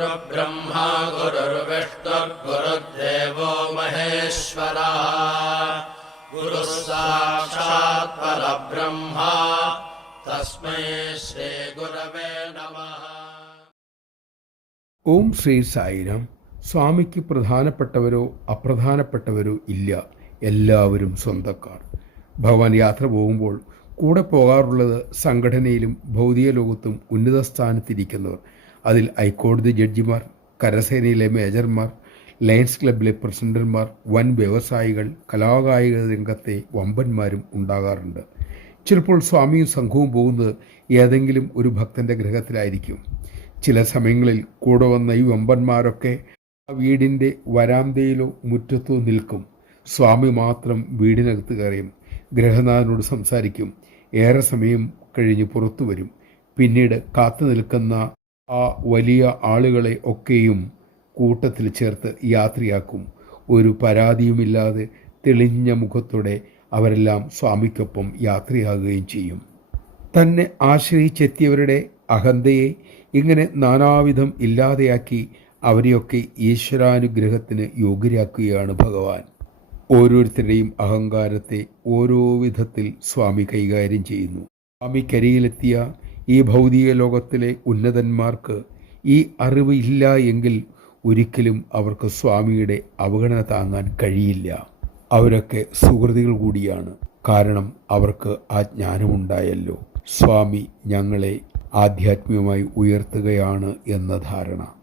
गुरुर्ब्रह्मा गुरुर्विष्णुर्गुरुर्देवो महेश्वरः गुरुः साक्षात् परब्रह्मा तस्मै श्रीगुरवे नमः ഓം ശ്രീ സായിരാം സ്വാമിക്ക് പ്രധാനപ്പെട്ടവരോ അപ്രധാനപ്പെട്ടവരോ ഇല്ല എല്ലാവരും സ്വന്തക്കാർ ഭഗവാൻ യാത്ര പോകുമ്പോൾ കൂടെ പോകാറുള്ളത് സംഘടനയിലും ഭൗതിക ലോകത്തും ഉന്നത സ്ഥാനത്തിരിക്കുന്നവർ അതിൽ ഹൈക്കോടതി ജഡ്ജിമാർ കരസേനയിലെ മേജർമാർ ലയൺസ് ക്ലബിലെ പ്രസിഡന്റുമാർ വൻ വ്യവസായികൾ കലാകായിക രംഗത്തെ വമ്പന്മാരും ഉണ്ടാകാറുണ്ട്. ചിലപ്പോൾ സ്വാമിയും സംഘവും പോകുന്നത് ഏതെങ്കിലും ഒരു ഭക്തന്റെ ഗൃഹത്തിലായിരിക്കും. ചില സമയങ്ങളിൽ കൂടെ വന്ന ഈ വമ്പന്മാരൊക്കെ ആ വീടിന്റെ വരാന്തയിലോ മുറ്റത്തോ നിൽക്കും. സ്വാമി മാത്രം വീടിനകത്ത് കയറിയും ഗ്രഹനാഥനോട് സംസാരിക്കും. ഏറെ സമയം കഴിഞ്ഞ് പുറത്തു വരും. പിന്നീട് കാത്തു നിൽക്കുന്ന ആ വലിയ ആളുകളെ ഒക്കെയും കൂട്ടത്തിൽ ചേർത്ത് യാത്രയാക്കും. ഒരു പരാതിയുമില്ലാതെ തെളിഞ്ഞ മുഖത്തോടെ അവരെല്ലാം സ്വാമിക്കൊപ്പം യാത്രയാകുകയും ചെയ്യും. തന്നെ ആശ്രയിച്ചെത്തിയവരുടെ അഹന്തയെ ഇങ്ങനെ നാനാവിധം ഇല്ലാതെയാക്കി അവരെയൊക്കെ ഈശ്വരാനുഗ്രഹത്തിന് യോഗ്യരാക്കുകയാണ് ഭഗവാൻ. ഓരോരുത്തരുടെയും അഹങ്കാരത്തെ ഓരോ വിധത്തിൽ സ്വാമി കൈകാര്യം ചെയ്യുന്നു. സ്വാമിക്കരിയിലെത്തിയ ഈ ഭൗതിക ലോകത്തിലെ ഉന്നതന്മാർക്ക് ഈ അറിവ് ഇല്ല എങ്കിൽ ഒരിക്കലും അവർക്ക് സ്വാമിയുടെ അവഗണന താങ്ങാൻ കഴിയില്ല. അവരൊക്കെ സുഹൃതികൾ കൂടിയാണ്. കാരണം അവർക്ക് ആ ജ്ഞാനമുണ്ടായല്ലോ. സ്വാമി ഞങ്ങളെ ആധ്യാത്മികമായി ഉയർത്തുകയാണ് എന്ന ധാരണ.